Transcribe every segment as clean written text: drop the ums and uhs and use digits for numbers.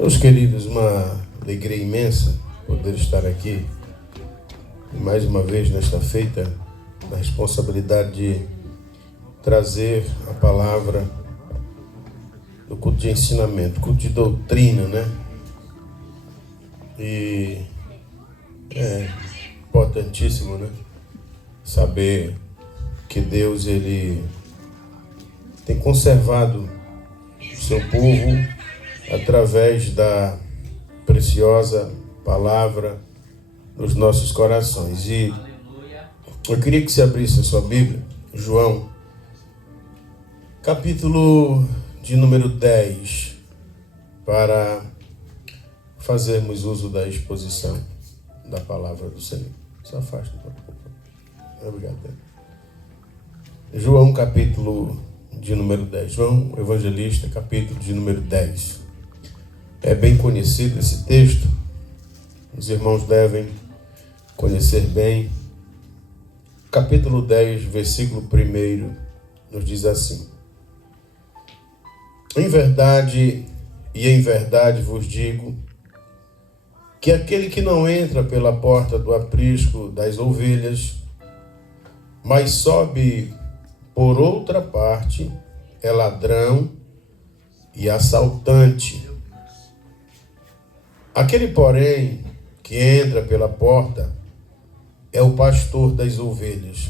Meus queridos, uma alegria imensa poder estar aqui mais uma vez nesta feita, na responsabilidade de trazer a palavra do culto de ensinamento, culto de doutrina, né? E é importantíssimo, né? Saber que Deus, Ele tem conservado o seu povo através da preciosa palavra nos nossos corações. E eu queria que você abrisse a sua Bíblia, João, capítulo de número 10, para fazermos uso da exposição da palavra do Senhor. Se afasta um pouco. Obrigado. João, capítulo de número 10. João, evangelista, capítulo de número 10. É bem conhecido esse texto. Os irmãos devem conhecer bem. Capítulo 10, versículo 1, nos diz assim: em verdade vos digo, que aquele que não entra pela porta do aprisco das ovelhas, mas sobe por outra parte, é ladrão e assaltante. Aquele, porém, que entra pela porta é o pastor das ovelhas.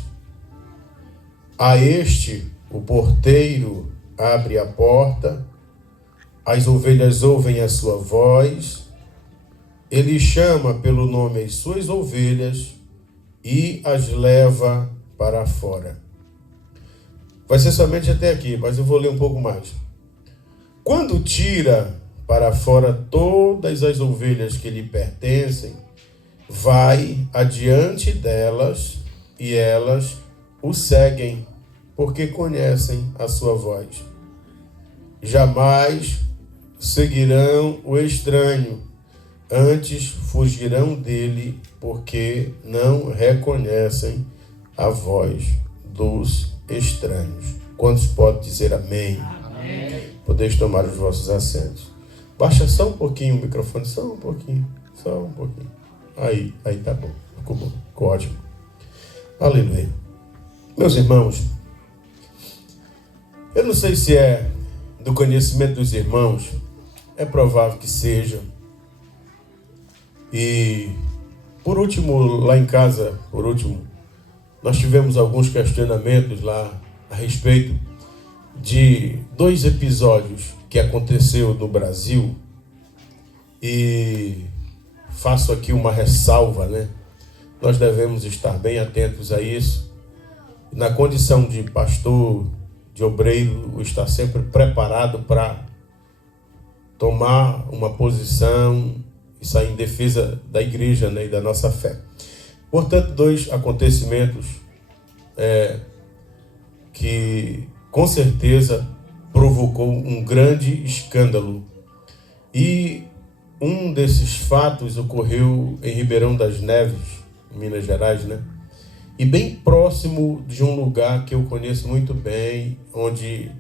A este o porteiro abre a porta, as ovelhas ouvem a sua voz, ele chama pelo nome as suas ovelhas e as leva para fora. Vai ser somente até aqui, mas eu vou ler um pouco mais. Quando tira para fora todas as ovelhas que lhe pertencem, vai adiante delas e elas o seguem, porque conhecem a sua voz. Jamais seguirão o estranho, antes fugirão dele, porque não reconhecem a voz dos estranhos. Quantos podem dizer amém? Amém. Podeis tomar os vossos assentos. Baixa só um pouquinho o microfone, só um pouquinho. Aí tá bom, ficou ótimo. Aleluia. Meus irmãos, eu não sei se é do conhecimento dos irmãos, é provável que seja. E, por último, lá em casa, nós tivemos alguns questionamentos lá a respeito de 2 episódios que aconteceu no Brasil, e faço aqui uma ressalva, né? Nós devemos estar bem atentos a isso. Na condição de pastor, de obreiro, estar sempre preparado para tomar uma posição e sair em defesa da igreja, né, e da nossa fé. Portanto, 2 acontecimentos que com certeza provocou um grande escândalo. E um desses fatos ocorreu em Ribeirão das Neves, em Minas Gerais, né? E bem próximo de um lugar que eu conheço muito bem, onde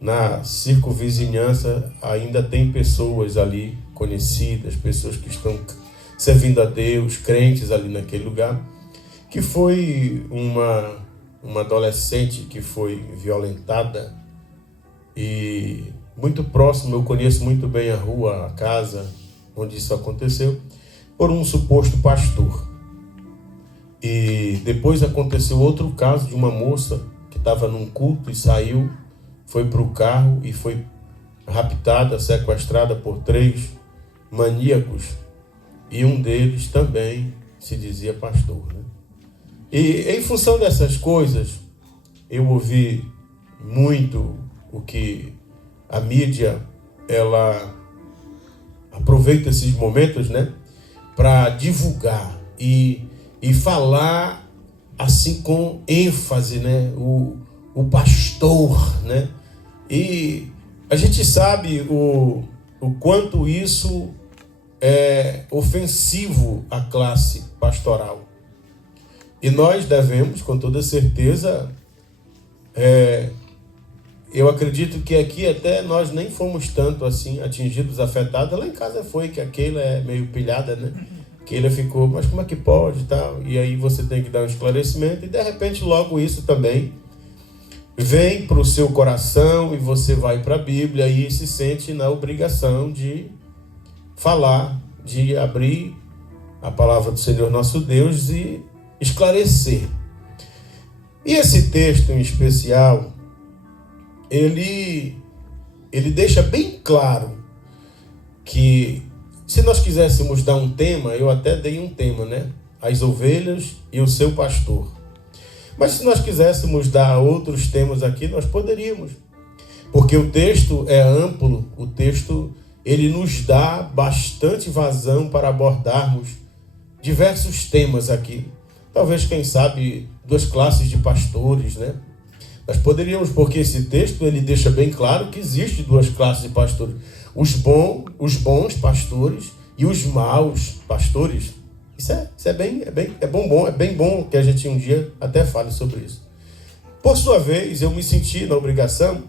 na circunvizinhança ainda tem pessoas ali conhecidas, pessoas que estão servindo a Deus, crentes ali naquele lugar, que foi uma adolescente que foi violentada. E muito próximo, eu conheço muito bem a rua, a casa onde isso aconteceu, por um suposto pastor. E depois aconteceu outro caso de uma moça que estava num culto e saiu, foi para o carro e foi raptada, sequestrada por 3 maníacos, e um deles também se dizia pastor, né? E em função dessas coisas, eu ouvi muito o que a mídia, ela aproveita esses momentos, né, para divulgar e falar assim com ênfase, né, o pastor, né? E a gente sabe o quanto isso é ofensivo à classe pastoral. E nós devemos, com toda certeza, eu acredito que aqui até nós nem fomos tanto assim atingidos, afetados. Lá em casa foi, que a Keila é meio pilhada, né? Keila ficou, mas como é que pode e tal? E aí você tem que dar um esclarecimento e de repente logo isso também vem para o seu coração e você vai para a Bíblia e se sente na obrigação de falar, de abrir a palavra do Senhor nosso Deus e esclarecer. E esse texto em especial, ele deixa bem claro que se nós quiséssemos dar um tema, eu até dei um tema, né? As ovelhas e o seu pastor. Mas se nós quiséssemos dar outros temas aqui, nós poderíamos. Porque o texto é amplo, o texto ele nos dá bastante vazão para abordarmos diversos temas aqui. Talvez, quem sabe, 2 classes de pastores, né? Nós poderíamos, porque esse texto ele deixa bem claro que existe 2 classes de pastores. Os bons pastores e os maus pastores. Isso é bem bom que a gente um dia até fale sobre isso. Por sua vez, eu me senti na obrigação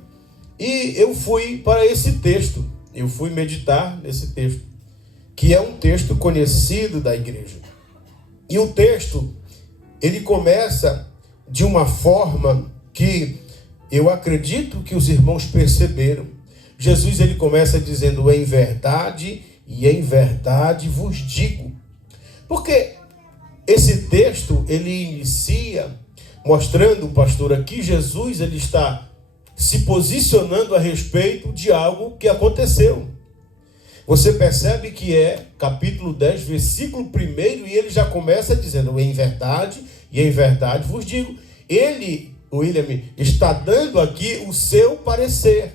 e eu fui para esse texto. Eu fui meditar nesse texto, que é um texto conhecido da igreja. E o texto, ele começa de uma forma que eu acredito que os irmãos perceberam. Jesus, ele começa dizendo, em verdade vos digo. Porque esse texto, ele inicia mostrando, pastora, que Jesus, ele está se posicionando a respeito de algo que aconteceu. Você percebe que é capítulo 10, versículo 1, e ele já começa dizendo, em verdade vos digo. Ele, William, está dando aqui o seu parecer.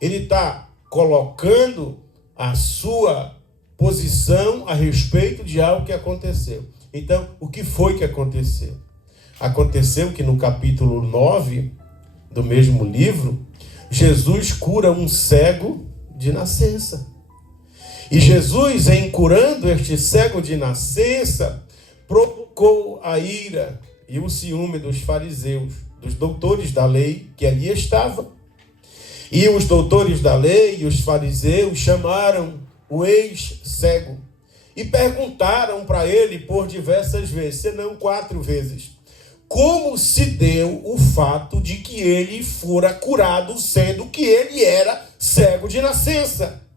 Ele está colocando a sua posição a respeito de algo que aconteceu. Então, o que foi que aconteceu? Aconteceu que no capítulo 9 do mesmo livro, Jesus cura um cego de nascença. E Jesus, em curando este cego de nascença, provocou a ira e o ciúme dos fariseus, dos doutores da lei que ali estavam. E os doutores da lei e os fariseus chamaram o ex-cego e perguntaram para ele por diversas vezes, se não 4 vezes, como se deu o fato de que ele fora curado, sendo que ele era cego de nascença.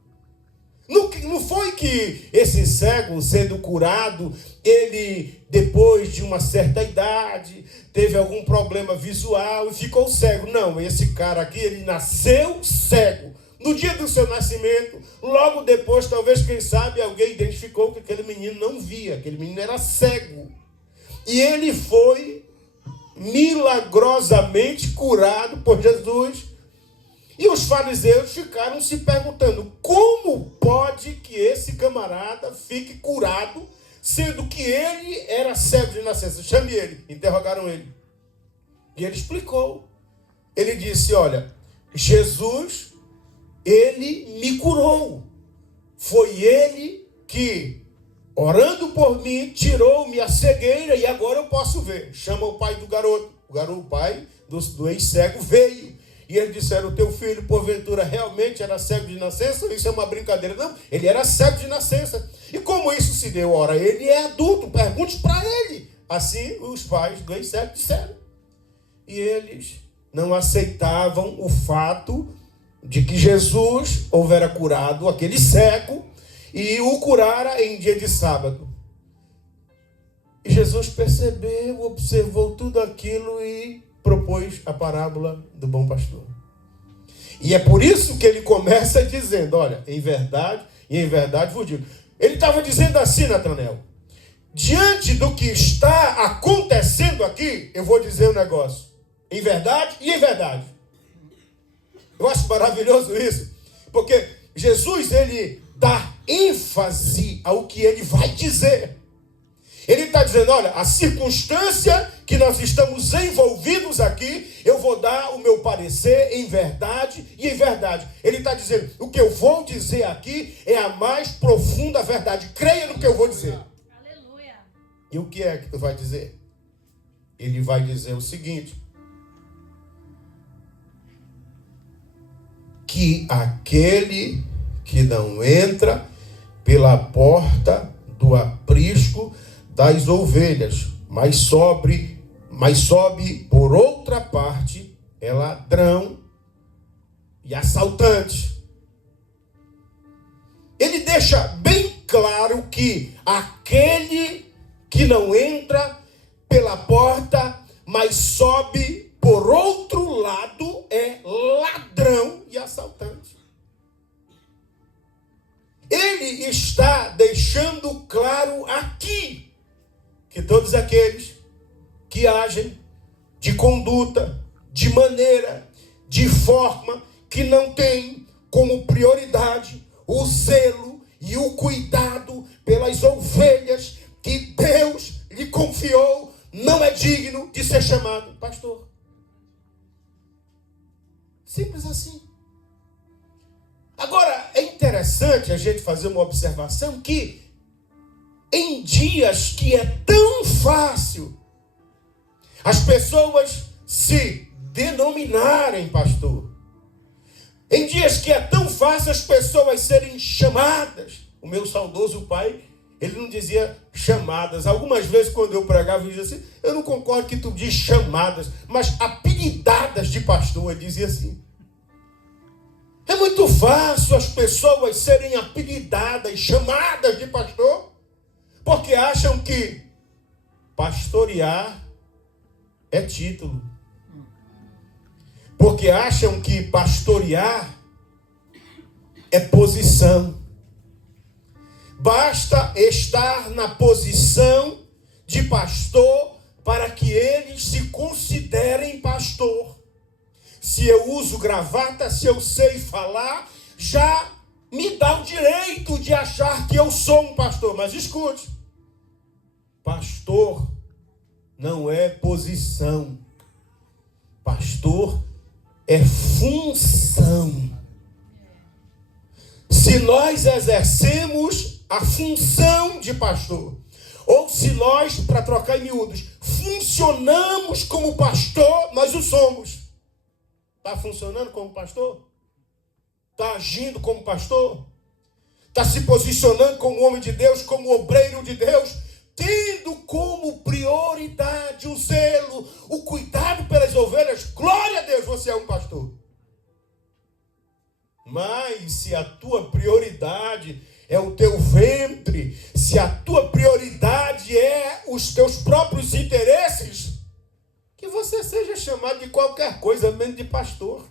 Não foi que esse cego, sendo curado, ele, depois de uma certa idade, teve algum problema visual e ficou cego. Não, esse cara aqui, ele nasceu cego. No dia do seu nascimento, logo depois, talvez, quem sabe, alguém identificou que aquele menino não via, aquele menino era cego. E ele foi milagrosamente curado por Jesus. E os fariseus ficaram se perguntando, como pode que esse camarada fique curado, sendo que ele era cego de nascença? Chame ele. Interrogaram ele. E ele explicou. Ele disse, olha, Jesus, ele me curou. Foi ele que, orando por mim, tirou-me a cegueira e agora eu posso ver. Chama o pai do garoto. O pai do ex-cego veio. E eles disseram, o teu filho, porventura, realmente era cego de nascença? Isso é uma brincadeira. Não, ele era cego de nascença. E como isso se deu? Ora, ele é adulto, pergunte para ele. Assim, os pais do ex-cego disseram. E eles não aceitavam o fato de que Jesus houvera curado aquele cego e o curara em dia de sábado. E Jesus percebeu, observou tudo aquilo e propôs a parábola do bom pastor. E é por isso que ele começa dizendo, olha, em verdade vos digo. Ele estava dizendo assim, Natanael, diante do que está acontecendo aqui, eu vou dizer um negócio. Em verdade e em verdade. Eu acho maravilhoso isso, porque Jesus, ele dá ênfase ao que ele vai dizer. Ele está dizendo, olha, a circunstância que nós estamos envolvidos aqui, eu vou dar o meu parecer em verdade e em verdade. Ele está dizendo, o que eu vou dizer aqui é a mais profunda verdade. Creia no que eu vou dizer. Aleluia. E o que é que tu vai dizer? Ele vai dizer o seguinte. que aquele que não entra pela porta do aprisco das ovelhas, mas sobe por outra parte, é ladrão e assaltante. Ele deixa bem claro que aquele que não entra pela porta, mas sobe por outro lado, é ladrão e assaltante. Ele está deixando claro aqui que todos aqueles que agem de conduta, de maneira, de forma que não tem como prioridade o zelo e o cuidado pelas ovelhas que Deus lhe confiou, não é digno de ser chamado pastor. Simples assim. Agora, é interessante a gente fazer uma observação que em dias que é tão fácil as pessoas se denominarem pastor, em dias que é tão fácil as pessoas serem chamadas, o meu saudoso pai, ele não dizia chamadas. Algumas vezes quando eu pregava, ele dizia assim, eu não concordo que tu diz chamadas, mas apelidadas de pastor, ele dizia assim. É muito fácil as pessoas serem apelidadas, chamadas de pastor, porque acham que pastorear é título. Porque acham que pastorear é posição. Basta estar na posição de pastor para que eles se considerem pastor. Se eu uso gravata, se eu sei falar, já me dá o direito de achar que eu sou um pastor. Mas escute, pastor não é posição. Pastor é função. Se nós exercemos a função de pastor, ou se nós, para trocar em miúdos, funcionamos como pastor, nós o somos. Está funcionando como pastor? Está agindo como pastor? Está se posicionando como homem de Deus, como obreiro de Deus, tendo como prioridade o zelo, o cuidado pelas ovelhas? Glória a Deus, você é um pastor. Mas se a tua prioridade é o teu ventre, se a tua prioridade é os teus próprios interesses, que você seja chamado de qualquer coisa menos de pastor.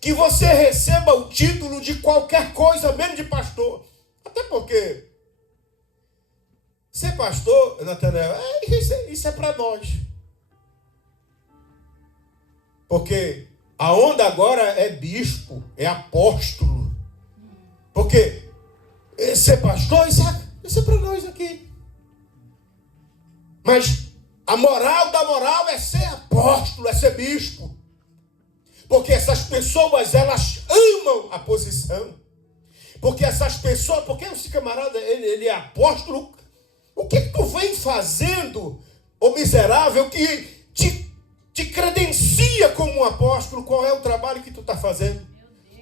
Que você receba o título de qualquer coisa menos de pastor. Até porque ser pastor, Natanael, isso é para nós. Porque a onda agora é bispo, é apóstolo. Porque ser pastor, isso é para nós aqui. Mas a moral da moral é ser apóstolo, é ser bispo. Porque essas pessoas, elas amam a posição. Porque essas pessoas, porque esse camarada, ele é apóstolo. O que tu vem fazendo, ô miserável, que te credencia como um apóstolo? Qual é o trabalho que tu está fazendo?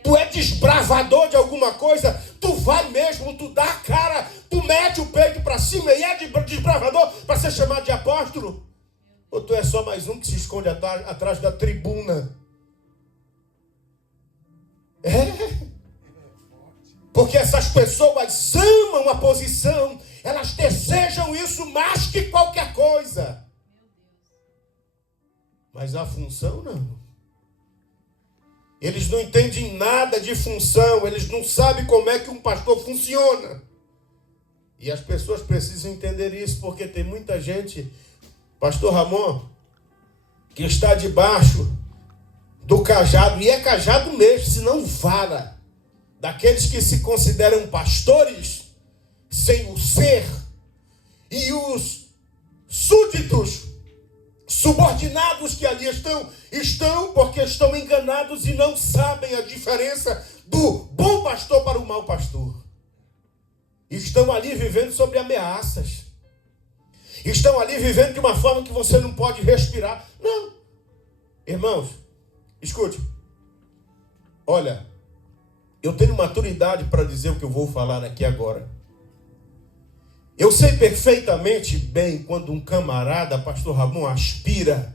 Tu é desbravador de alguma coisa? Tu vai mesmo, tu dá a cara, tu mete o peito para cima e é desbravador para ser chamado de apóstolo? Ou tu é só mais um que se esconde atrás da tribuna? Porque essas pessoas amam a posição, elas desejam isso mais que qualquer coisa. Mas a função não. Eles não entendem nada de função, eles não sabem como é que um pastor funciona. E as pessoas precisam entender isso, porque tem muita gente, pastor Ramon, que está debaixo do cajado, e é cajado mesmo, se não vara, daqueles que se consideram pastores, sem o ser, e os súditos, subordinados que ali estão porque estão enganados e não sabem a diferença do bom pastor para o mau pastor. Estão ali vivendo sob ameaças. Estão ali vivendo de uma forma que você não pode respirar. Não. Irmãos, escute. Olha, eu tenho maturidade para dizer o que eu vou falar aqui agora. Eu sei perfeitamente bem quando um camarada, pastor Ramon, aspira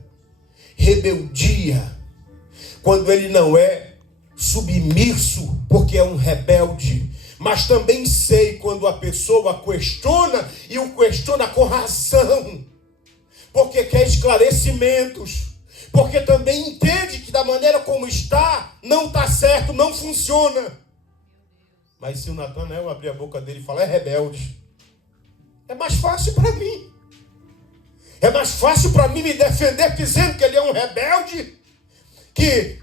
rebeldia, quando ele não é submisso porque é um rebelde. Mas também sei quando a pessoa questiona e o questiona com razão, porque quer esclarecimentos, porque também entende que da maneira como está, não está certo, não funciona. Mas se o Natanael abrir a boca dele e falar, é rebelde, é mais fácil para mim. É mais fácil para mim me defender dizendo que ele é um rebelde, que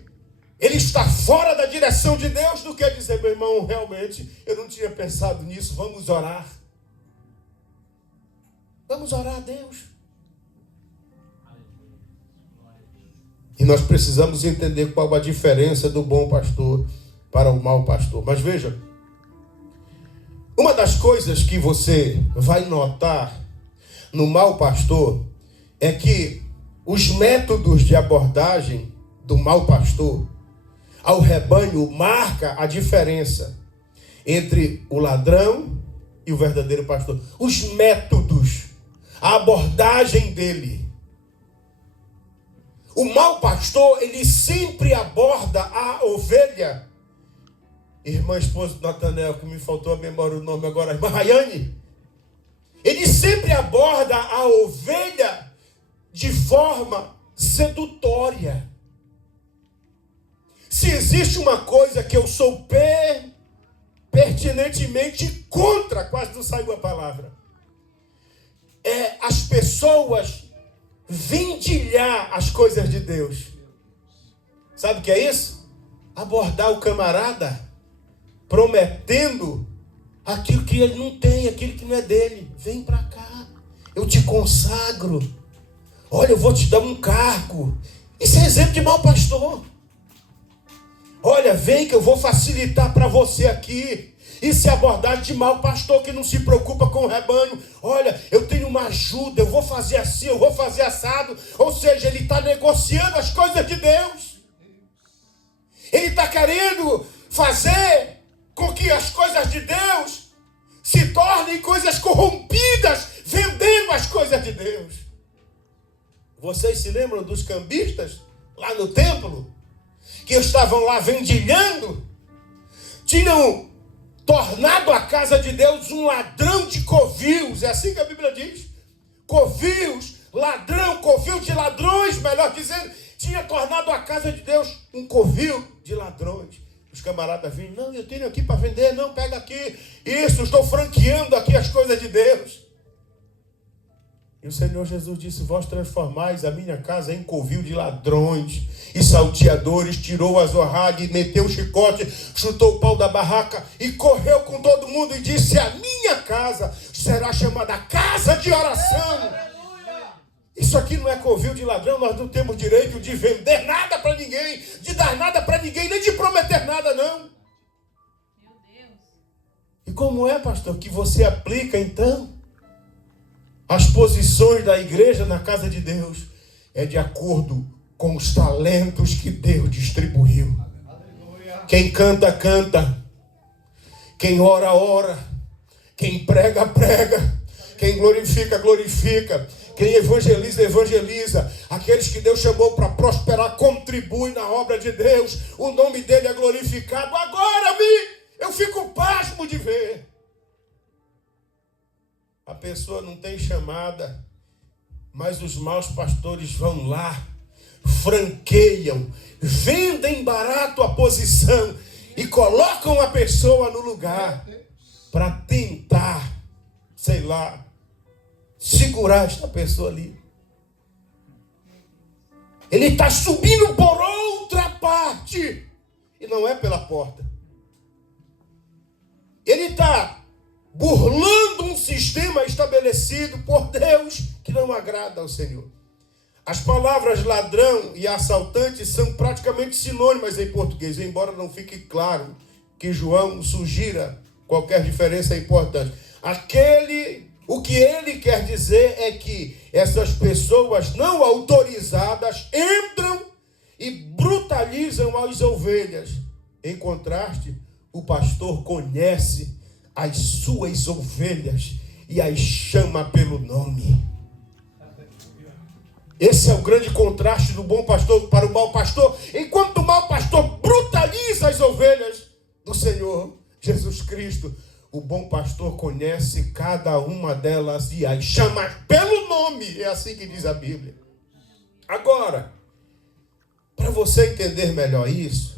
ele está fora da direção de Deus, do que dizer, meu irmão, realmente, eu não tinha pensado nisso, vamos orar. Vamos orar a Deus. E nós precisamos entender qual a diferença do bom pastor para o mau pastor. Mas veja, uma das coisas que você vai notar no mau pastor é que os métodos de abordagem do mau pastor ao rebanho marca a diferença entre o ladrão e o verdadeiro pastor. Os métodos, a abordagem dele. O mau pastor, ele sempre aborda a ovelha. Irmã esposa do Natanael, que me faltou a memória o nome agora, irmã Rayane. Ele sempre aborda a ovelha de forma sedutória. Se existe uma coisa que eu sou pertinentemente contra, quase não saiu a palavra, é as pessoas vendilhar as coisas de Deus. Sabe o que é isso? Abordar o camarada prometendo aquilo que ele não tem, aquilo que não é dele. Vem para cá, eu te consagro. Olha, eu vou te dar um cargo. Isso é exemplo de mau pastor. Olha, vem que eu vou facilitar para você aqui. Isso é abordagem de mau pastor que não se preocupa com o rebanho. Olha, eu tenho uma ajuda, eu vou fazer assim, eu vou fazer assado. Ou seja, ele está negociando as coisas de Deus. Ele está querendo fazer com que as coisas de Deus se tornem coisas corrompidas, vendendo as coisas de Deus. Vocês se lembram dos cambistas lá no templo? Que estavam lá vendilhando? Tinham tornado a casa de Deus um ladrão de covios. É assim que a Bíblia diz. Covios, ladrão, covil de ladrões, melhor dizendo. Tinha tornado a casa de Deus um covil de ladrões. Os camaradas vinham, não, eu tenho aqui para vender, não, pega aqui. Isso, estou franqueando aqui as coisas de Deus. E o Senhor Jesus disse, vós transformais a minha casa em covil de ladrões e salteadores. Tirou as orragas, meteu o chicote, chutou o pau da barraca e correu com todo mundo e disse, a minha casa será chamada casa de oração. Isso aqui não é covil de ladrão, nós não temos direito de vender nada para ninguém, de dar nada para ninguém, nem de prometer nada, não. Meu Deus. E como é, pastor, que você aplica então as posições da igreja na casa de Deus? É de acordo com os talentos que Deus distribuiu. Quem canta, canta. Quem ora, ora. Quem prega, prega. Quem glorifica, glorifica. Quem evangeliza, evangeliza. Aqueles que Deus chamou para prosperar, contribuem na obra de Deus. O nome dele é glorificado. Agora, eu fico pasmo de ver. A pessoa não tem chamada, mas os maus pastores vão lá, franqueiam, vendem barato a posição e colocam a pessoa no lugar para tentar, sei lá, segurar esta pessoa ali. Ele está subindo por outra parte e não é pela porta. Ele está burlando um sistema estabelecido por Deus que não agrada ao Senhor. As palavras ladrão e assaltante são praticamente sinônimas em português, embora não fique claro que João sugira qualquer diferença importante. O que ele quer dizer é que essas pessoas não autorizadas entram e brutalizam as ovelhas, Em contraste, o pastor conhece as suas ovelhas e as chama pelo nome. Esse é o grande contraste do bom pastor para o mau pastor. Enquanto o mau pastor brutaliza as ovelhas do Senhor Jesus Cristo, o bom pastor conhece cada uma delas e as chama pelo nome. É assim que diz a Bíblia. Agora, para você entender melhor isso,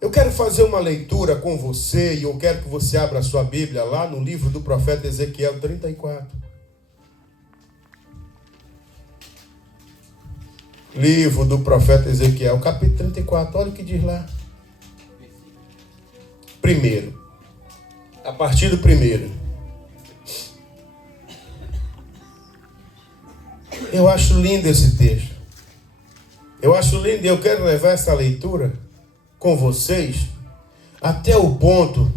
eu quero fazer uma leitura com você e eu quero que você abra a sua Bíblia lá no livro do profeta Ezequiel 34. Livro do profeta Ezequiel, capítulo 34, olha o que diz lá. Primeiro, a partir do primeiro. Eu acho lindo esse texto. Eu acho lindo e eu quero levar essa leitura com vocês até o ponto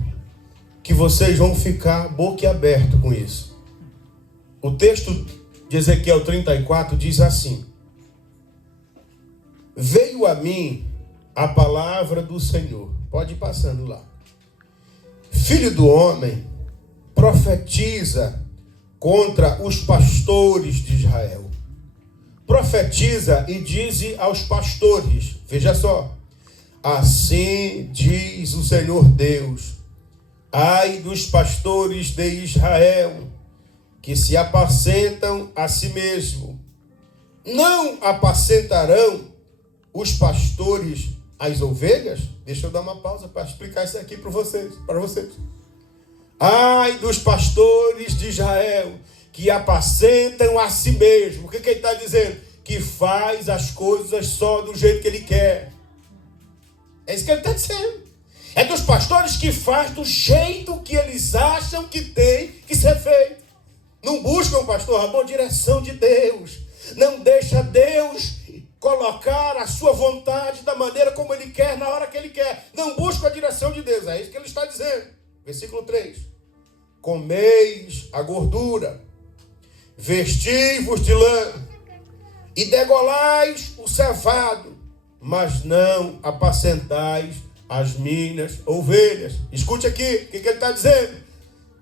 que vocês vão ficar boquiaberto com isso. O texto de Ezequiel 34 diz assim: veio a mim a palavra do Senhor. Pode ir passando lá. Filho do homem, profetiza contra os pastores de Israel. Profetiza e dize aos pastores, veja só, assim diz o Senhor Deus: ai dos pastores de Israel, que se apacentam a si mesmo. Não apacentarão os pastores as ovelhas? Deixa eu dar uma pausa para explicar isso aqui para vocês. Ai dos pastores de Israel, que apacentam a si mesmo. O que ele está dizendo? Que faz as coisas só do jeito que ele quer. É isso que ele está dizendo. É dos pastores que faz do jeito que eles acham que tem que ser feito. Não buscam, pastor, a boa direção de Deus. Não deixa Deus colocar a sua vontade da maneira como ele quer, na hora que ele quer. Não busca a direção de Deus. É isso que ele está dizendo. Versículo 3. Comeis a gordura, vestivos de lã, e degolais o cevado, mas não apacentais as minhas ovelhas. Escute aqui, o que ele está dizendo?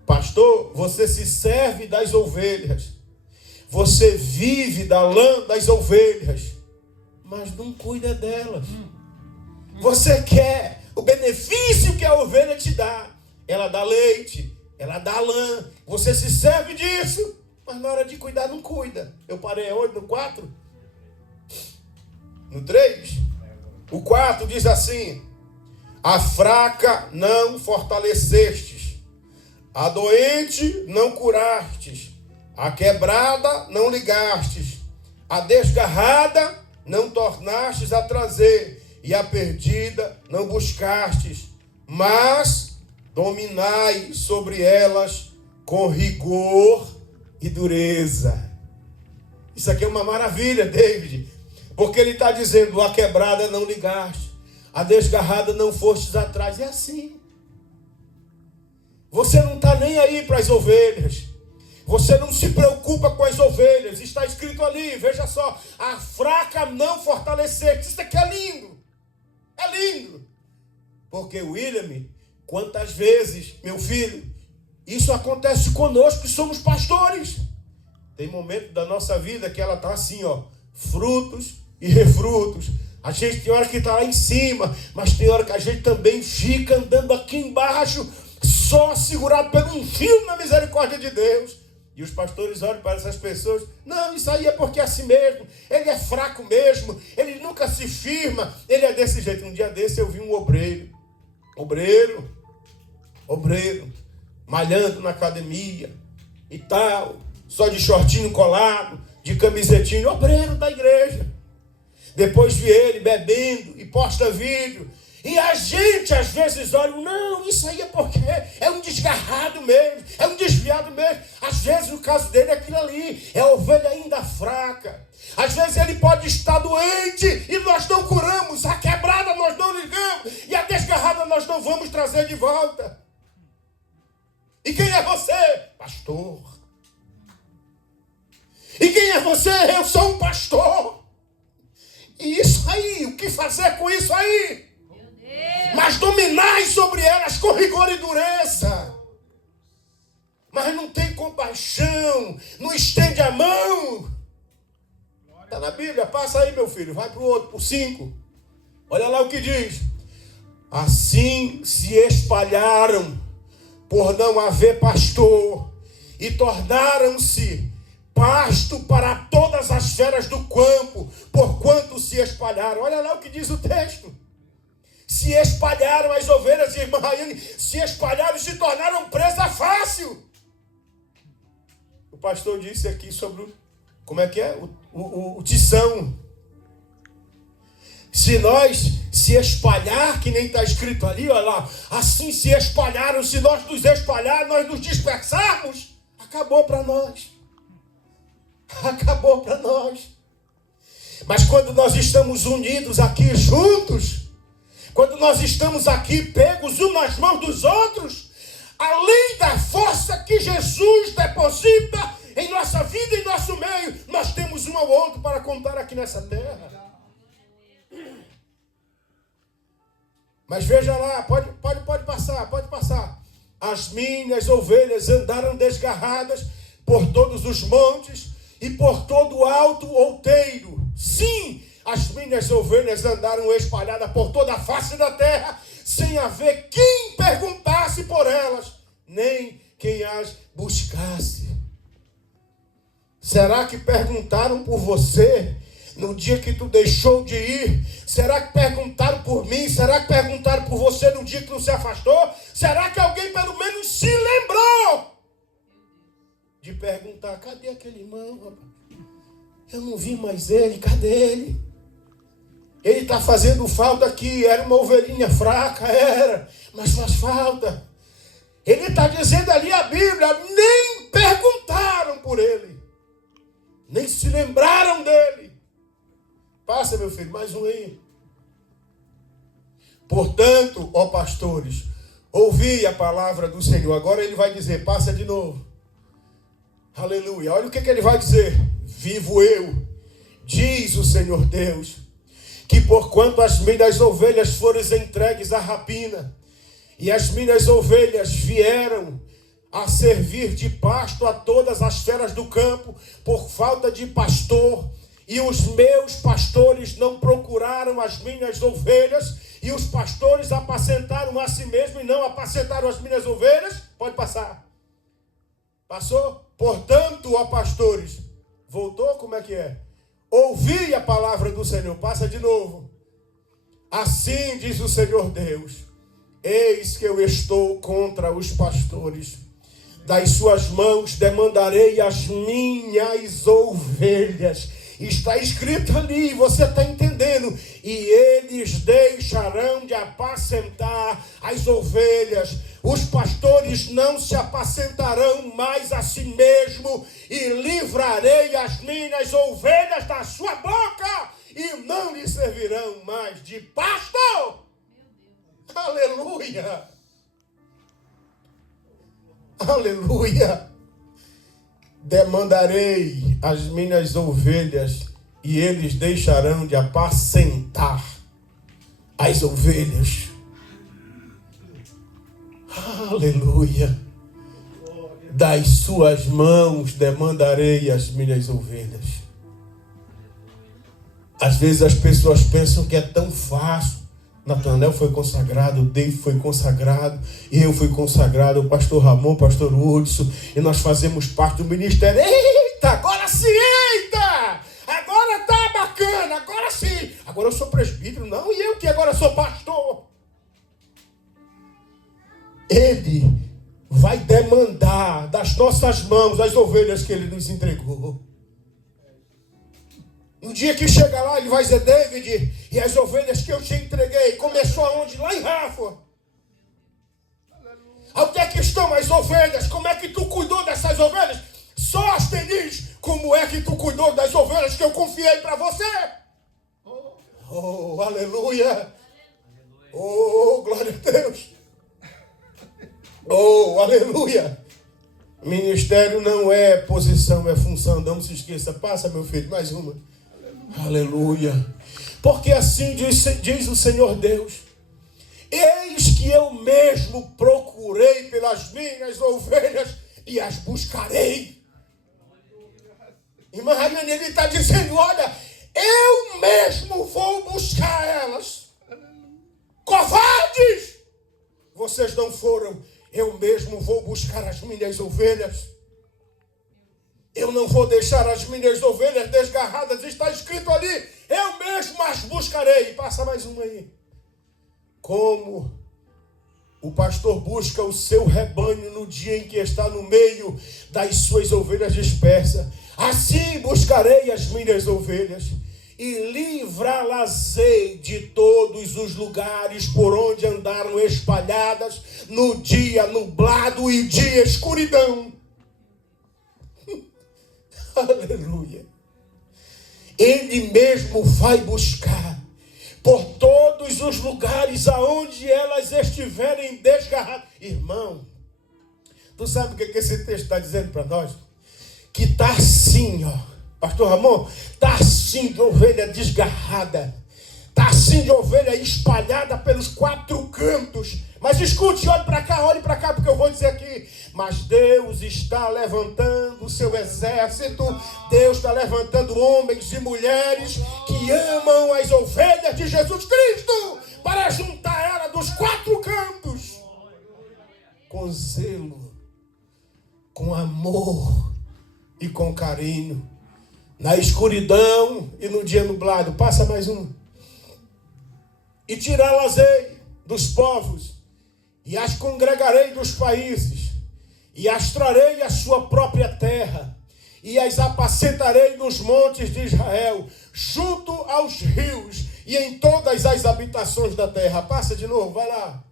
Pastor, você se serve das ovelhas, você vive da lã das ovelhas, mas não cuida delas. Você quer o benefício que a ovelha te dá. Ela dá leite, ela dá lã, você se serve disso, mas na hora de cuidar não cuida. Eu parei onde? No 4? No 3? O 4 diz assim: a fraca não fortalecestes, a doente não curastes, a quebrada não ligastes, a desgarrada não tornastes a trazer, e a perdida não buscastes, mas dominai sobre elas com rigor e dureza. Isso aqui é uma maravilha, David, porque ele está dizendo: a quebrada não ligaste, a desgarrada não fostes atrás. É assim. Você não está nem aí para as ovelhas. Você não se preocupa com as ovelhas. Está escrito ali, veja só: a fraca não fortaleceste. Isso aqui é lindo. É lindo. Porque, William, quantas vezes, meu filho, isso acontece conosco que somos pastores. Tem momento da nossa vida que ela está assim, ó, frutos e refrutos. A gente tem hora que está lá em cima, mas tem hora que a gente também fica andando aqui embaixo, só segurado por um fio na misericórdia de Deus. E os pastores olham para essas pessoas: não, isso aí é porque é assim mesmo, ele é fraco mesmo, ele nunca se firma, ele é desse jeito. Um dia desse eu vi um obreiro, malhando na academia e tal, só de shortinho colado, de camisetinho, obreiro da igreja. Depois vi ele bebendo e posta vídeo. E a gente às vezes olha: não, isso aí é porque é um desgarrado mesmo, é um desviado mesmo. Às vezes o caso dele é aquilo ali, é a ovelha ainda fraca. Às vezes ele pode estar doente e nós não curamos, a quebrada nós não ligamos e a desgarrada nós não vamos trazer de volta. E quem é você? Pastor. E quem é você? Eu sou um pastor. E isso aí, o que fazer com isso aí? Mas dominai sobre elas com rigor e dureza. Mas não tem compaixão, não estende a mão. Está na Bíblia, passa aí, meu filho, vai para o outro, para o 5. Olha lá o que diz. Assim se espalharam por não haver pastor e tornaram-se pasto para todas as feras do campo, porquanto se espalharam. Olha lá o que diz o texto. Se espalharam as ovelhas, irmã Raiane, se espalharam e se tornaram presa fácil. O pastor disse aqui sobre como é que é? O tição. Se nós se espalhar, que nem está escrito ali, olha lá, assim se espalharam, se nós nos espalhar, nós nos dispersarmos, acabou para nós. Acabou para nós. Mas quando nós estamos unidos aqui juntos, quando nós estamos aqui pegos uns nas mãos dos outros, além da força que Jesus deposita em nossa vida, em nosso meio, nós temos um ao outro para contar aqui nessa terra. Mas veja lá, pode passar. As minhas ovelhas andaram desgarradas por todos os montes e por todo o alto outeiro. Sim, as minhas ovelhas andaram espalhadas por toda a face da terra, sem haver quem perguntasse por elas, nem quem as buscasse. Será que perguntaram por você no dia que tu deixou de ir? Será que perguntaram por mim? Será que perguntaram por você no dia que tu se afastou? Será que alguém pelo menos se lembrou de perguntar, cadê aquele irmão, rapaz? Eu não vi mais ele, cadê ele? Ele está fazendo falta aqui, era uma ovelhinha fraca, era, mas faz falta. Ele está dizendo ali a Bíblia, nem perguntaram por ele, nem se lembraram dele. Passa, meu filho, mais um aí. Portanto, ó pastores, ouvi a palavra do Senhor. Agora ele vai dizer, passa de novo. Aleluia. Olha o que ele vai dizer. Vivo eu, diz o Senhor Deus, que porquanto as minhas ovelhas foram entregues à rapina, e as minhas ovelhas vieram a servir de pasto a todas as feras do campo, por falta de pastor, e os meus pastores não procuraram as minhas ovelhas, e os pastores apacentaram a si mesmos e não apacentaram as minhas ovelhas. Pode passar. Passou? Portanto, ó pastores, voltou? Como é que é? Ouvi a palavra do Senhor. Passa de novo. Assim diz o Senhor Deus, eis que eu estou contra os pastores, das suas mãos demandarei as minhas ovelhas. Está escrito ali, você está entendendo? E eles deixarão de apacentar as ovelhas. Os pastores não se apacentarão mais a si mesmo, e livrarei as minhas ovelhas da sua boca, e não lhe servirão mais de pasto. Aleluia! Aleluia! Demandarei as minhas ovelhas, e eles deixarão de apacentar as ovelhas. Aleluia! Das suas mãos demandarei as minhas ovelhas. Às vezes as pessoas pensam que é tão fácil. Natanael foi consagrado, o Dave foi consagrado, eu fui consagrado, o pastor Ramon, o pastor Hudson, e nós fazemos parte do ministério. Eita, agora sim, eita! Agora tá bacana, agora sim. Agora eu sou presbítero, não, e eu que agora sou pastor. Ele vai demandar das nossas mãos as ovelhas que ele nos entregou. No dia que chegar lá, ele vai dizer, David, e as ovelhas que eu te entreguei, começou aonde? Lá em Rafa. Onde é que estão as ovelhas? Como é que tu cuidou dessas ovelhas? Só diz, como é que tu cuidou das ovelhas que eu confiei para você? Oh, aleluia. Oh, glória a Deus. Oh, aleluia. Ministério não é posição, é função. Não se esqueça. Passa, meu filho, mais uma. Aleluia. Porque assim diz o Senhor Deus, Eis que eu mesmo procurei pelas minhas ovelhas e as buscarei. Irmã Raiane, ele está dizendo, olha, eu mesmo vou buscar elas. Covardes! Vocês não foram, eu mesmo vou buscar as minhas ovelhas. Eu não vou deixar as minhas ovelhas desgarradas. Está escrito ali, eu mesmo as buscarei. Passa mais uma aí. Como o pastor busca o seu rebanho no dia em que está no meio das suas ovelhas dispersas, assim buscarei as minhas ovelhas e livrá-las-ei de todos os lugares por onde andaram espalhadas no dia nublado e dia escuridão. Aleluia. Ele mesmo vai buscar por todos os lugares aonde elas estiverem desgarradas. Irmão, tu sabe o que esse texto está dizendo para nós? Que está assim, ó. Pastor Ramon, está assim de ovelha desgarrada. Está assim de ovelha espalhada pelos 4 cantos. Mas escute, olhe para cá, porque eu vou dizer aqui. Mas Deus está levantando o seu exército. Deus está levantando homens e mulheres que amam as ovelhas de Jesus Cristo para juntar ela dos 4 cantos. Com zelo, com amor e com carinho. Na escuridão e no dia nublado. Passa mais um. E tirá-las-ei dos povos, e as congregarei dos países, e as trarei à sua própria terra, e as apacentarei nos montes de Israel, junto aos rios, e em todas as habitações da terra. Passa de novo, vai lá.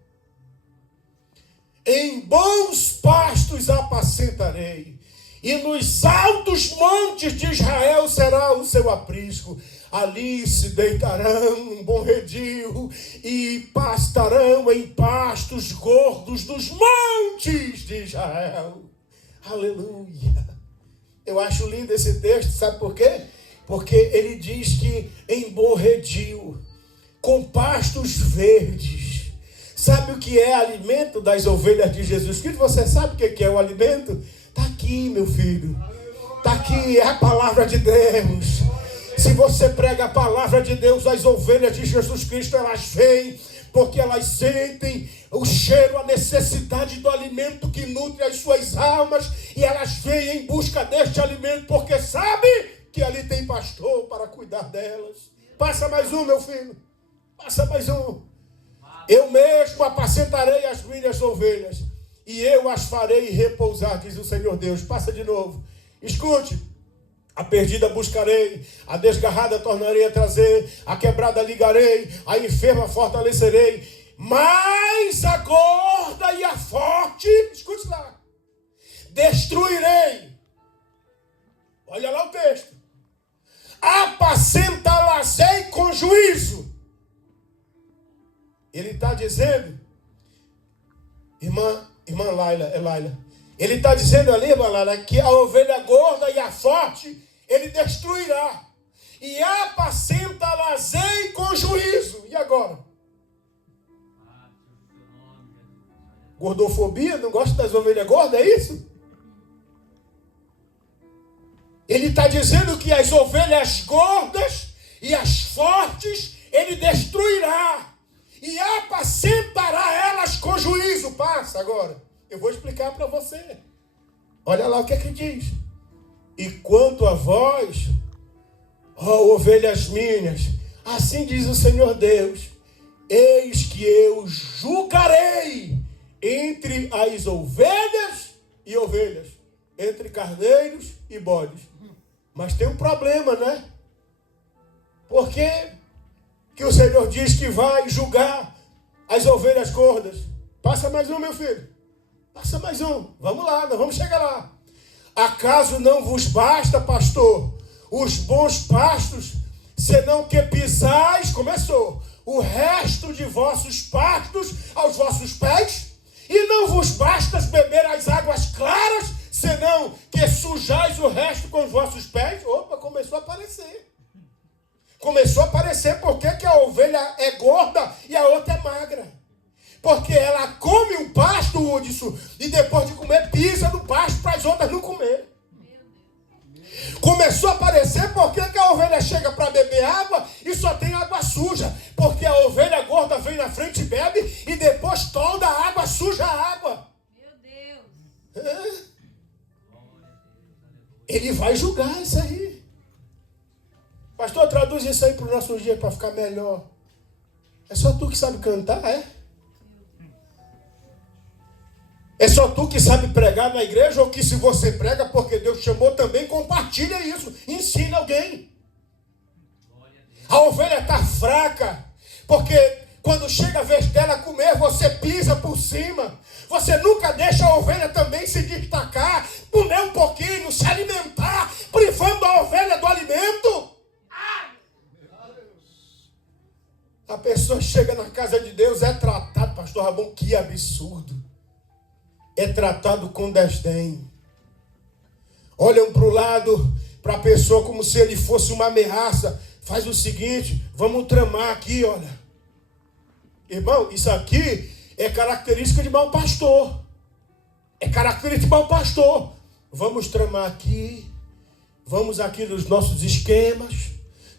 Em bons pastos apacentarei, e nos altos montes de Israel será o seu aprisco. Ali se deitarão um bom redil e pastarão em pastos gordos dos montes de Israel. Aleluia. Eu acho lindo esse texto, sabe por quê? Porque ele diz que em bom redil, com pastos verdes. Sabe o que é alimento das ovelhas de Jesus Cristo? Você sabe o que é o alimento? Está aqui, meu filho. Está aqui, é a palavra de Deus. Se você prega a palavra de Deus, as ovelhas de Jesus Cristo, elas vêm porque elas sentem o cheiro, a necessidade do alimento que nutre as suas almas, e elas vêm em busca deste alimento porque sabe que ali tem pastor para cuidar delas. Passa mais um, meu filho. Passa mais um. Eu mesmo apacentarei as minhas ovelhas e eu as farei repousar, diz o Senhor Deus. Passa de novo. Escute. A perdida buscarei, a desgarrada tornarei a trazer, a quebrada ligarei, a enferma fortalecerei, mas a gorda e a forte, escute lá, destruirei. Olha lá o texto. Apacentá-las-ei com juízo. Ele está dizendo, irmã Laila, ele está dizendo ali, irmã Laila, que a ovelha gorda e a forte, ele destruirá. E apacenta-las-ei com juízo. E agora? Gordofobia? Não gosta das ovelhas gordas, é isso? Ele está dizendo que as ovelhas gordas e as fortes, ele destruirá. E apacentará elas com juízo. Passa agora. Eu vou explicar para você. Olha lá o que é que diz. E quanto a vós, ó ovelhas minhas, assim diz o Senhor Deus, eis que eu julgarei entre as ovelhas e ovelhas, entre carneiros e bodes. Mas tem um problema, né? Por que o Senhor diz que vai julgar as ovelhas gordas? Passa mais um, meu filho. Passa mais um. Vamos lá, nós vamos chegar lá. Acaso não vos basta, pastor, os bons pastos, senão que pisais, começou, o resto de vossos pastos aos vossos pés? E não vos basta beber as águas claras, senão que sujais o resto com os vossos pés? Opa, começou a aparecer. Começou a aparecer porque que a ovelha é gorda e a outra é magra. Porque ela come o pasto, Hudson, e depois de comer, pisa no pasto para as outras não comer. Começou a aparecer porque que a ovelha chega para beber água e só tem água suja. Porque a ovelha gorda vem na frente e bebe e depois tolda a água, suja a água. Meu Deus. É. Ele vai julgar isso aí. Pastor, traduz isso aí para o nosso dia para ficar melhor. É só tu que sabe cantar, é? É só tu que sabe pregar na igreja, ou que se você prega porque Deus chamou também, compartilha isso, ensina alguém. A ovelha está fraca, porque quando chega a vez dela comer, você pisa por cima. Você nunca deixa a ovelha também se destacar, comer um pouquinho, se alimentar, privando a ovelha do alimento. A pessoa chega na casa de Deus, é tratado, pastor Rabon, que absurdo. É tratado com desdém. Olham para o lado, para a pessoa como se ele fosse uma ameaça. Faz o seguinte, vamos tramar aqui, olha. Irmão, isso aqui é característica de mau pastor. É característica de mau pastor. Vamos tramar aqui. Vamos aqui nos nossos esquemas.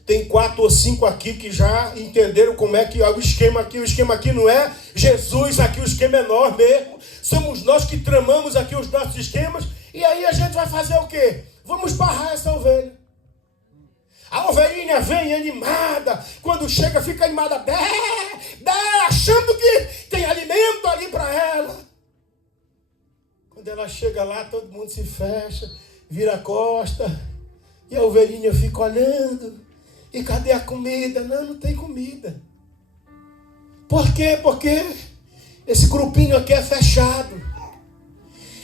Tem 4 ou 5 aqui que já entenderam como é que é o esquema aqui. O esquema aqui não é Jesus, aqui o esquema é nós mesmo. Somos nós que tramamos aqui os nossos esquemas. E aí a gente vai fazer o quê? Vamos barrar essa ovelha. A ovelhinha vem animada. Quando chega, fica animada. Bé, bé, achando que tem alimento ali para ela. Quando ela chega lá, todo mundo se fecha, vira a costa. E a ovelhinha fica olhando. E cadê a comida? Não tem comida. Por quê? Porque esse grupinho aqui é fechado.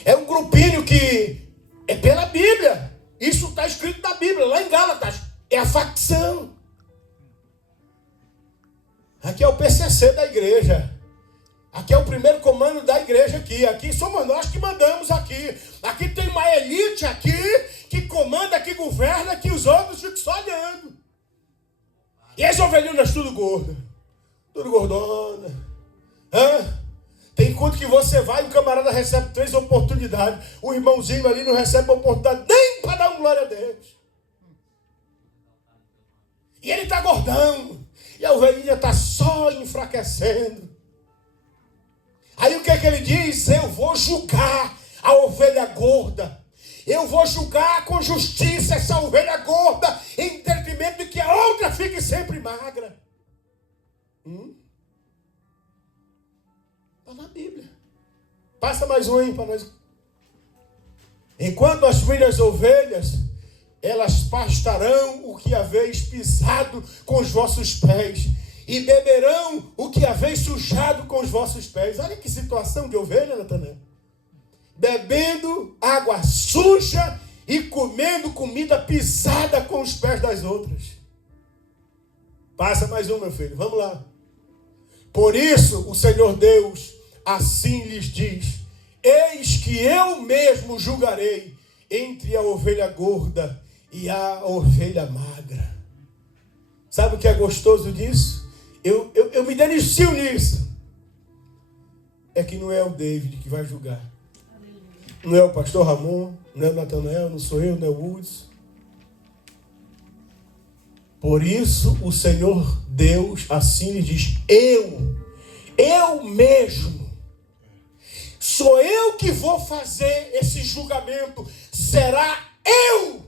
É um grupinho que é pela Bíblia. Isso está escrito na Bíblia, lá em Gálatas. É a facção. Aqui é o PCC da igreja. Aqui é o primeiro comando da igreja aqui. Aqui somos nós que mandamos aqui. Aqui tem uma elite aqui que comanda, que governa, que os outros ficam só olhando. E as ovelhinhas tudo gordas, tudo gordona. Tem culto que você vai e o camarada recebe 3 oportunidades. O irmãozinho ali não recebe oportunidade nem para dar um glória a Deus. E ele está gordão. E a ovelhinha está só enfraquecendo. Aí o que é que ele diz? Eu vou julgar a ovelha gorda. Eu vou julgar com justiça essa ovelha gorda, em detrimento de que a outra fique sempre magra. Está na Bíblia. Passa mais um aí para nós. Enquanto as minhas ovelhas, elas pastarão o que haveis pisado com os vossos pés, e beberão o que haveis sujado com os vossos pés. Olha que situação de ovelha, Natanael. Bebendo água suja e comendo comida pisada com os pés das outras. Passa mais um, meu filho, vamos lá. Por isso o Senhor Deus assim lhes diz: eis que eu mesmo julgarei entre a ovelha gorda e a ovelha magra. Sabe o que é gostoso disso? Eu me delicio nisso. É que não é o David que vai julgar. Não é o pastor Ramon, não é o Natanael, não sou eu, não é o Woods. Por isso o Senhor Deus assim lhe diz: eu mesmo, sou eu que vou fazer esse julgamento, será eu.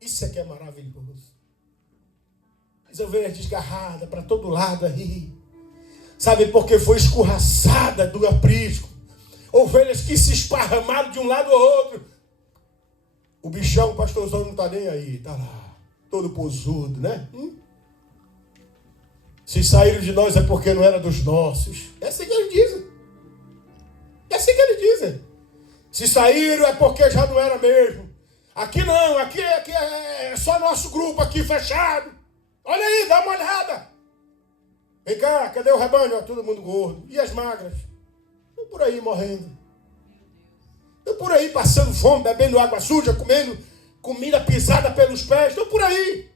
Isso é que é maravilhoso. As ovelhas desgarradas para todo lado aí. Sabe por que foi escorraçada do aprisco? Ovelhas que se esparramaram de um lado ao outro. O bichão, o pastorzão não está nem aí. Está lá, todo posudo, né? Se saíram de nós é porque não era dos nossos. É assim que eles dizem. É assim que eles dizem. Se saíram é porque já não era mesmo. Aqui não, aqui é só nosso grupo aqui fechado. Olha aí, dá uma olhada. Vem cá, cadê o rebanho? Ó, todo mundo gordo. E as magras? Estão por aí morrendo. Estão por aí passando fome, bebendo água suja, comendo comida pisada pelos pés. Estão por aí.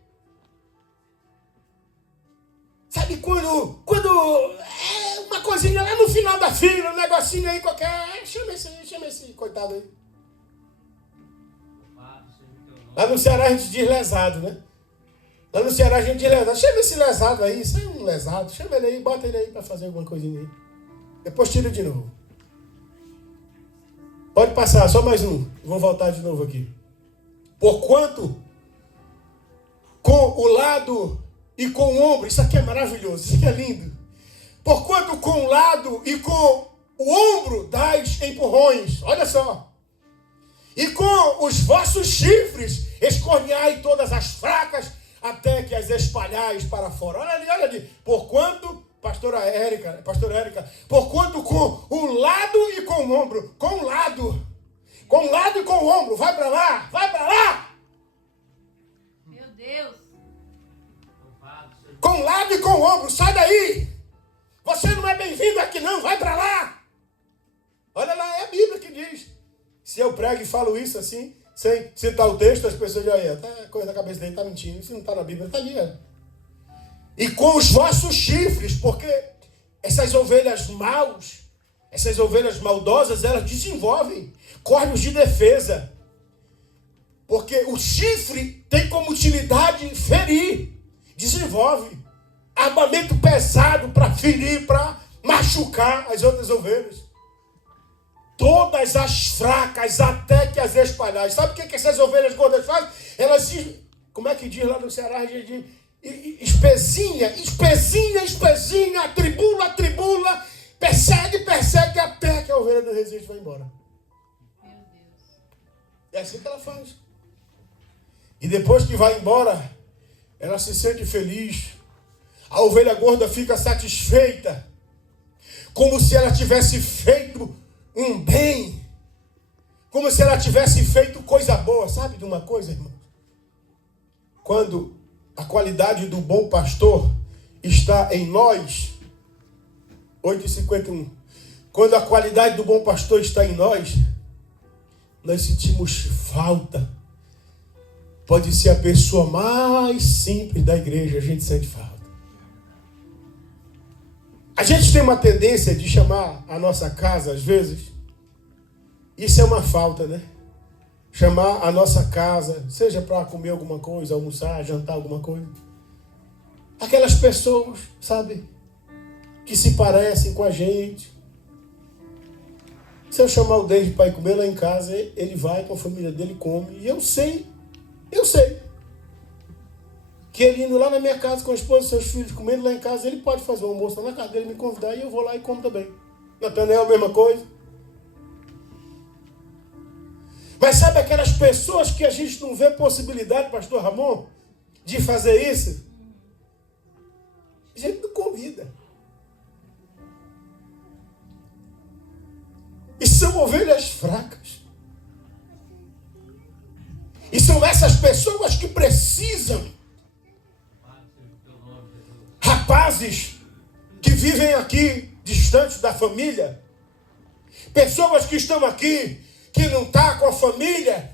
Sabe quando é uma coisinha lá no final da fila, um negocinho aí qualquer, chama esse coitado aí. Lá no Ceará a gente diz lesado, né? Lá no Ceará a gente diz lesado. Chama esse lesado aí, isso é um lesado. Chama ele aí, bota ele aí para fazer alguma coisinha aí. Depois tira de novo. Pode passar, só mais um. Vou voltar de novo aqui. Porquanto, com o lado e com o ombro, isso aqui é maravilhoso, isso aqui é lindo. Porquanto com o lado e com o ombro dais empurrões, olha só. E com os vossos chifres escorneai todas as fracas, até que as espalhais para fora. Olha ali. Porquanto, pastora Érica, porquanto com o lado e com o ombro, com o lado e com o ombro, vai para lá. Meu Deus. Com o lado e com o ombro, sai daí. Você não é bem-vindo aqui não, vai para lá. Olha lá, é a Bíblia que diz. Se eu prego e falo isso assim, sem citar o texto, as pessoas dizem, tá coisa da cabeça dele, tá mentindo. Isso não está na Bíblia, está ali. E com os vossos chifres, porque essas ovelhas maus, essas ovelhas maldosas, elas desenvolvem corpos de defesa. Porque o chifre tem como utilidade ferir, desenvolve armamento pesado para ferir, para machucar as outras ovelhas. Todas as fracas, até que as espalhais. Sabe o que essas ovelhas gordas fazem? Elas, como é que diz lá no Ceará? Espezinha, atribula, persegue, até que a ovelha não resiste e vai embora. Meu Deus. É assim que ela faz. E depois que vai embora, ela se sente feliz. A ovelha gorda fica satisfeita, como se ela tivesse feito um bem, como se ela tivesse feito coisa boa. Sabe de uma coisa, irmão? Quando a qualidade do bom pastor está em nós, 8h51, quando a qualidade do bom pastor está em nós sentimos falta. Pode ser a pessoa mais simples da igreja, a gente sente falta. A gente tem uma tendência de chamar a nossa casa, às vezes, isso é uma falta, né? Chamar a nossa casa, seja para comer alguma coisa, almoçar, jantar alguma coisa. Aquelas pessoas, sabe, que se parecem com a gente. Se eu chamar o David para ir comer lá em casa, ele vai com a família dele, come. E eu sei, que ele indo lá na minha casa com a esposa e seus filhos comendo lá em casa, ele pode fazer o almoço lá na casa dele, me convidar e eu vou lá e como também. Natanael, a mesma coisa. Mas sabe aquelas pessoas que a gente não vê possibilidade, pastor Ramon, de fazer isso? A gente não convida. E são ovelhas fracas. E são essas pessoas que precisam. Rapazes que vivem aqui, distantes da família. Pessoas que estão aqui, que não estão com a família,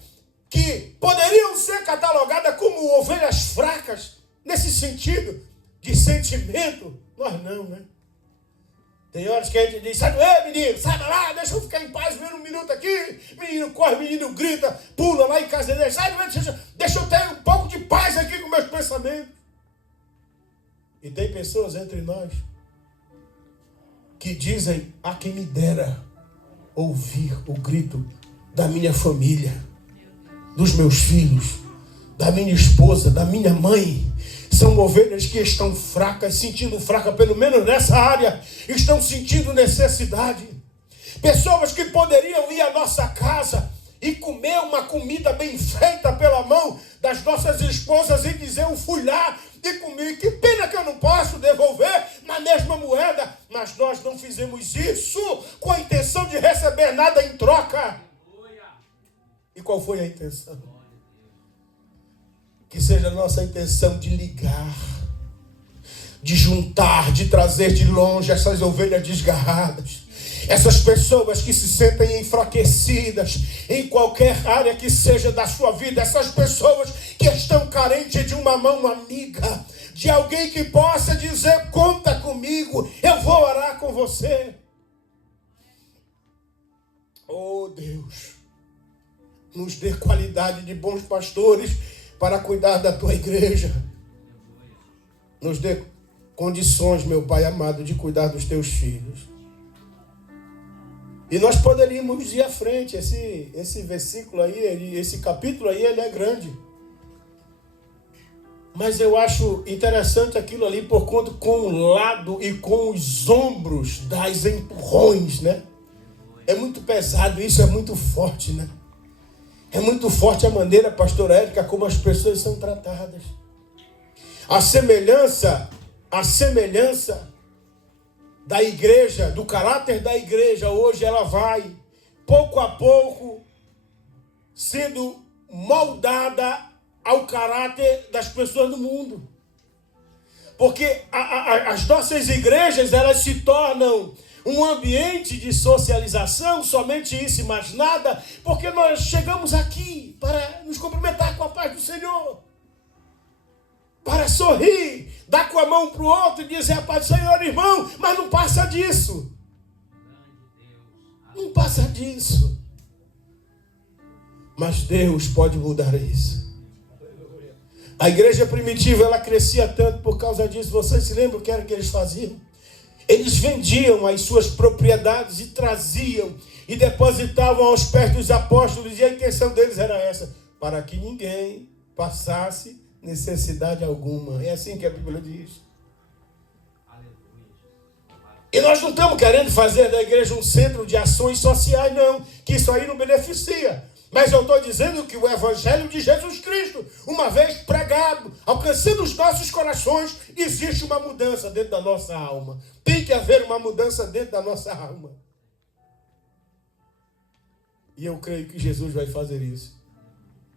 que poderiam ser catalogadas como ovelhas fracas, nesse sentido de sentimento. Nós não, né? Tem horas que a gente diz, sai menino, sai lá, deixa eu ficar em paz, vem um minuto aqui. Menino corre, menino grita, pula lá em casa dele, sai, deixa eu ter um pouco de paz aqui com meus pensamentos. E tem pessoas entre nós que dizem, a quem me dera ouvir o grito da minha família, dos meus filhos, da minha esposa, da minha mãe. São ovelhas que estão fracas, sentindo fraca, pelo menos nessa área, estão sentindo necessidade. Pessoas que poderiam ir à nossa casa e comer uma comida bem feita pela mão das nossas esposas e dizer, eu fui lá e comi, que pena que eu não posso devolver na mesma moeda. Mas nós não fizemos isso com a intenção de receber nada em troca. E qual foi a intenção? Que seja a nossa intenção de ligar, de juntar, de trazer de longe essas ovelhas desgarradas Essas pessoas que se sentem enfraquecidas em qualquer área que seja da sua vida, essas pessoas que estão carentes de uma mão amiga, de alguém que possa dizer: conta comigo, eu vou orar com você. Oh Deus, nos dê qualidade de bons pastores para cuidar da tua igreja. Nos dê condições, meu Pai amado, de cuidar dos teus filhos. E nós poderíamos ir à frente. Esse versículo aí, esse capítulo aí, ele é grande. Mas eu acho interessante aquilo ali por conta com o lado e com os ombros das empurrões, né? É muito pesado isso, é muito forte, né? É muito forte a maneira, pastora Érica, como as pessoas são tratadas. A semelhança da igreja, do caráter da igreja, hoje ela vai, pouco a pouco, sendo moldada ao caráter das pessoas do mundo. Porque as nossas igrejas, elas se tornam um ambiente de socialização, somente isso e mais nada, porque nós chegamos aqui para nos cumprimentar com a paz do Senhor, para sorrir, dar com a mão para o outro e dizer a paz do Senhor, irmão, mas não passa disso. Não passa disso. Mas Deus pode mudar isso. A igreja primitiva, ela crescia tanto por causa disso. Vocês se lembram o que era que eles faziam? Eles vendiam as suas propriedades e traziam e depositavam aos pés dos apóstolos, e a intenção deles era essa: para que ninguém passasse necessidade alguma. É assim que a Bíblia diz. E nós não estamos querendo fazer da igreja um centro de ações sociais, não, que isso aí não beneficia. Mas eu estou dizendo que o Evangelho de Jesus Cristo, uma vez pregado, alcançando os nossos corações, existe uma mudança dentro da nossa alma. Tem que haver uma mudança dentro da nossa alma. E eu creio que Jesus vai fazer isso.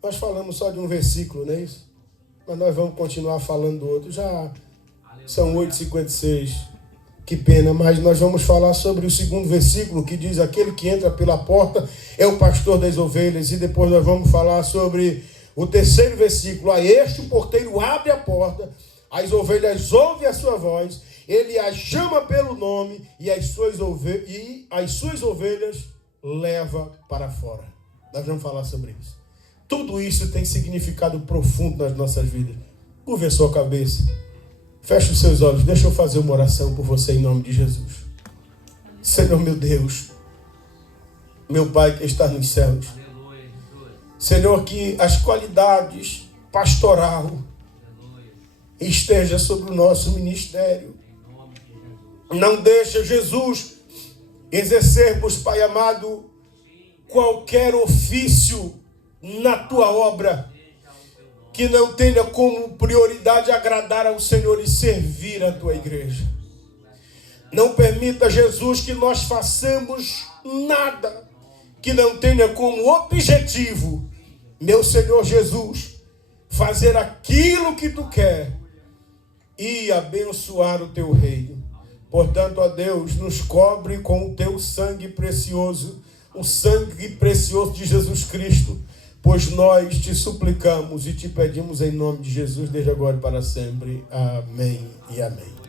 Nós falamos só de um versículo, não é isso? Mas nós vamos continuar falando do outro. Já são 8h56. Que pena, mas nós vamos falar sobre o segundo versículo, que diz: aquele que entra pela porta é o pastor das ovelhas. E depois nós vamos falar sobre o terceiro versículo: a este o porteiro abre a porta, as ovelhas ouvem a sua voz, ele as chama pelo nome e as suas ovelhas leva para fora. Nós vamos falar sobre isso. Tudo isso tem significado profundo nas nossas vidas. Curva a sua cabeça. Feche os seus olhos, deixa eu fazer uma oração por você em nome de Jesus. Senhor meu Deus, meu Pai que está nos céus, Senhor, que as qualidades pastoral esteja sobre o nosso ministério. Não deixa, Jesus, exercermos, Pai amado, qualquer ofício na Tua obra que não tenha como prioridade agradar ao Senhor e servir a Tua igreja. Não permita, Jesus, que nós façamos nada que não tenha como objetivo, meu Senhor Jesus, fazer aquilo que Tu quer e abençoar o Teu reino. Portanto, ó Deus, nos cobre com o Teu sangue precioso, o sangue precioso de Jesus Cristo, pois nós te suplicamos e te pedimos em nome de Jesus, desde agora e para sempre. Amém e amém.